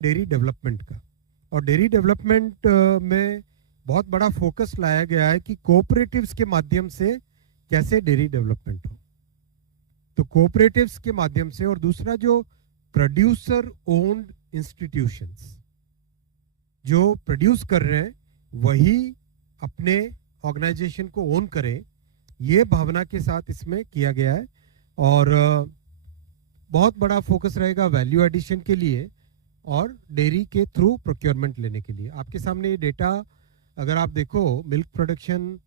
Dairy development का। और dairy development में बहुत बड़ा फोकस लाया गया है कि कोऑपरेटिव्स के माध्यम से कैसे डेयरी डेवलपमेंट हो। तो कोऑपरेटिव्स के माध्यम से, और दूसरा जो प्रोड्यूसर ओन्ड इंस्टीट्यूशंस जो प्रोड्यूस कर रहे हैं वही अपने ऑर्गेनाइजेशन को ओन करें, ये भावना के साथ इसमें किया गया है। और बहुत बड़ा फोकस रहेगा वैल्यू एडिशन के लिए और डेयरी के थ्रू प्रोक्योरमेंट लेने के लिए। आपके सामने ये डेटा अगर आप देखो, मिल्क प्रोडक्शन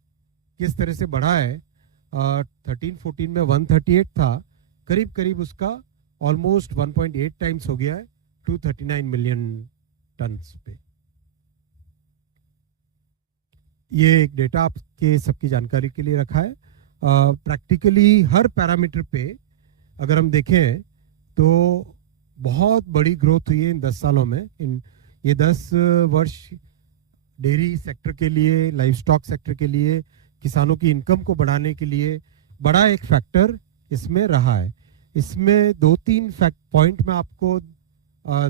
किस तरह से बढ़ा है, 13-14 में 138 था, करीब करीब उसका ऑलमोस्ट 1.8 टाइम्स हो गया है 239 मिलियन टन्स पे। ये एक डेटा आपके सबकी जानकारी के लिए रखा है। प्रैक्टिकली हर पैरामीटर पे अगर हम देखें तो बहुत बड़ी ग्रोथ हुई है इन 10 सालों में। ये 10 वर्ष डेयरी सेक्टर के लिए, लाइव स्टॉक सेक्टर के लिए, किसानों की इनकम को बढ़ाने के लिए बड़ा एक फैक्टर इसमें रहा है। इसमें 2-3 पॉइंट मैं आपको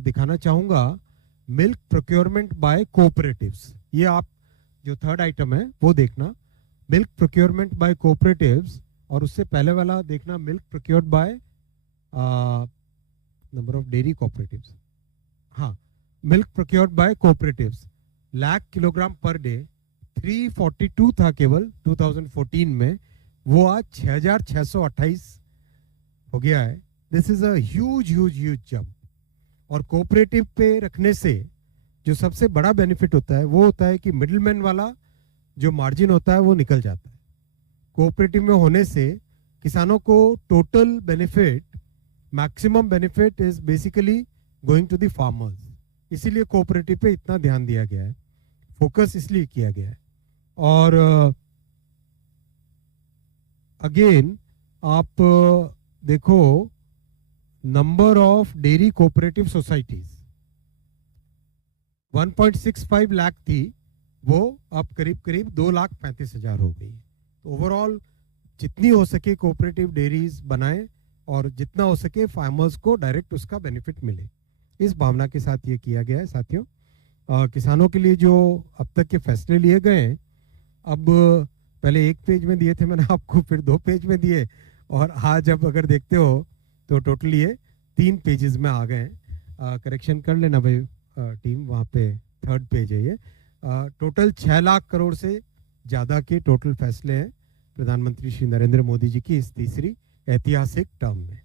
दिखाना चाहूँगा। मिल्क प्रोक्योरमेंट बाय कोऑपरेटिव्स, ये आप जो थर्ड आइटम है वो देखना, मिल्क प्रोक्योरमेंट बाय कोऑपरेटिव्स, और उससे पहले वाला देखना milk procured by number of dairy cooperatives. हाँ, milk procured by cooperatives lakh kilogram per day 342 था केवल 2014 में, वो आज 6628 हो गया है। This is a huge huge huge jump. और कोऑपरेटिव पे रखने से जो सबसे बड़ा बेनिफिट होता है वो होता है कि मिडिलमैन वाला जो मार्जिन होता है वो निकल जाता है। कोऑपरेटिव में होने से किसानों को total benefit, maximum benefit is basically going to the farmers. इसीलिए कोऑपरेटिव पे इतना ध्यान दिया गया है, फोकस इसलिए किया गया है। और अगेन आप देखो, number of dairy cooperative societies 1.65 lakh थी, वो अब करीब करीब 2,35,000 हो गई। तो ओवरऑल जितनी हो सके कोऑपरेटिव डेयरीज बनाएं और जितना हो सके फार्मर्स को डायरेक्ट उसका बेनिफिट मिले, इस भावना के साथ ये किया गया है। साथियों, किसानों के लिए जो अब तक के फैसले लिए गए हैं, अब पहले 1 पेज में दिए थे मैंने आपको, फिर 2 पेज में दिए, और आज अब अगर देखते हो तो टोटल ये 3 पेजेस में आ गए हैं। करेक्शन कर लेना भाई टीम, वहाँ पे 3rd पेज है ये। टोटल 6 लाख करोड़ से ज़्यादा के टोटल फैसले हैं प्रधानमंत्री श्री नरेंद्र मोदी जी की इस तीसरी ऐतिहासिक टर्म में।